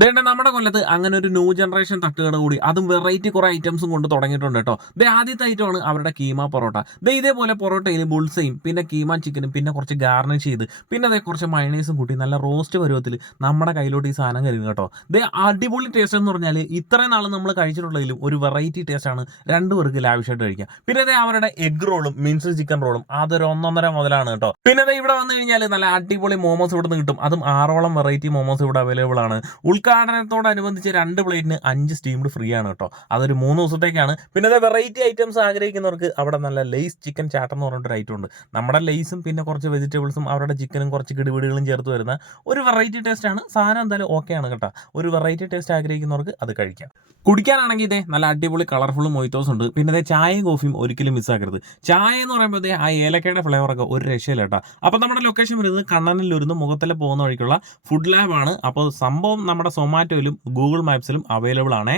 ദേണ്ട നമ്മുടെ കൊല്ലത്ത് അങ്ങനെ ഒരു ന്യൂ ജനറേഷൻ തട്ടുകട കൂടി അതും വെറൈറ്റി കുറെ ഐറ്റംസും കൊണ്ട് തുടങ്ങിയിട്ടുണ്ട് കേട്ടോ. ആദ്യത്തെ ഐറ്റമാണ് അവരുടെ കീമ പൊറോട്ട. ഇതേപോലെ പൊറോട്ടയിൽ ബുൾസയും പിന്നെ കീമ ചിക്കനും പിന്നെ കുറച്ച് ഗാർണിഷ് ചെയ്ത് പിന്നെ കുറച്ച് മയണൈസും കൂട്ടി നല്ല റോസ്റ്റ് പരുവത്തിൽ നമ്മുടെ കയ്യിലോട്ട് ഈ സാധനം കരുതും കേട്ടോ. അടിപൊളി ടേസ്റ്റ് എന്ന് പറഞ്ഞാൽ ഇത്രയും നാൾ നമ്മൾ കഴിച്ചിട്ടുള്ളതിലും ഒരു വെറൈറ്റി ടേസ്റ്റ് ആണ് രണ്ടുപേർക്ക് ലാവിഷായിട്ട് കഴിക്കാം. പിന്നെ അവരുടെ എഗ് റോളും മിൻസ് ചിക്കൻ റോളും അതൊരു 1.5 മുതലാണ് കേട്ടോ. പിന്നെ ഇവിടെ വന്നു കഴിഞ്ഞാൽ നല്ല അടിപൊളി മോമോസ് ഇവിടെ നിന്ന് കിട്ടും. അതും 6ഓളം വെറൈറ്റി മോമോസ് ഇവിടെ അവൈലബിൾ ആണ്. ഉദ്ഘാടനത്തോടനുബന്ധിച്ച് 2 പ്ലേറ്റിന് 5 സ്റ്റീംഡ് ഫ്രീ ആണ് കേട്ടോ. അതൊരു 3 ദിവസത്തേക്കാണ്. പിന്നെ വെറൈറ്റി ഐറ്റംസ് ആഗ്രഹിക്കുന്നവർക്ക് അവിടെ നല്ല ലെയ്സ് ചിക്കൻ ചാട്ടം എന്ന് പറഞ്ഞിട്ടൊരു ഐറ്റം ഉണ്ട്. നമ്മുടെ ലെയ്സും പിന്നെ കുറച്ച് വെജിറ്റബിൾസും അവരുടെ ചിക്കനും കുറച്ച് കിടുപിടികളും ചേർത്ത് വരുന്ന ഒരു വെറൈറ്റി ടേസ്റ്റ് ആണ്. സാധനം എന്തായാലും ഓക്കെ ആണ് കേട്ടോ. ഒരു വെറൈറ്റി ടേസ്റ്റ് ആഗ്രഹിക്കുന്നവർക്ക് അത് കഴിക്കാം. കുടിക്കാനാണെങ്കിൽ നല്ല അടിപൊളി കളർഫുൾ മൊയ്ത്തോസ് ഉണ്ട്. പിന്നെ ചായയും കോഫിയും ഒരിക്കലും മിസ്സാക്കരുത്. ചായ എന്ന് പറയുമ്പോൾ ആ ഏലക്കയുടെ ഫ്ലേവറൊക്കെ ഒരു രക്ഷയില്ല കേട്ടോ. അപ്പോൾ നമ്മുടെ ലൊക്കേഷൻ വരുന്നത് കണ്ണനിലൂരിന്ന് മുഖത്തല പോകുന്ന വഴിക്കുള്ള ഫുഡ് ലാബ് ആണ്. അപ്പോൾ സംഭവം നമ്മുടെ സൊമാറ്റോയിലും ഗൂഗിൾ മാപ്സിലും അവൈലബിൾ ആണേ.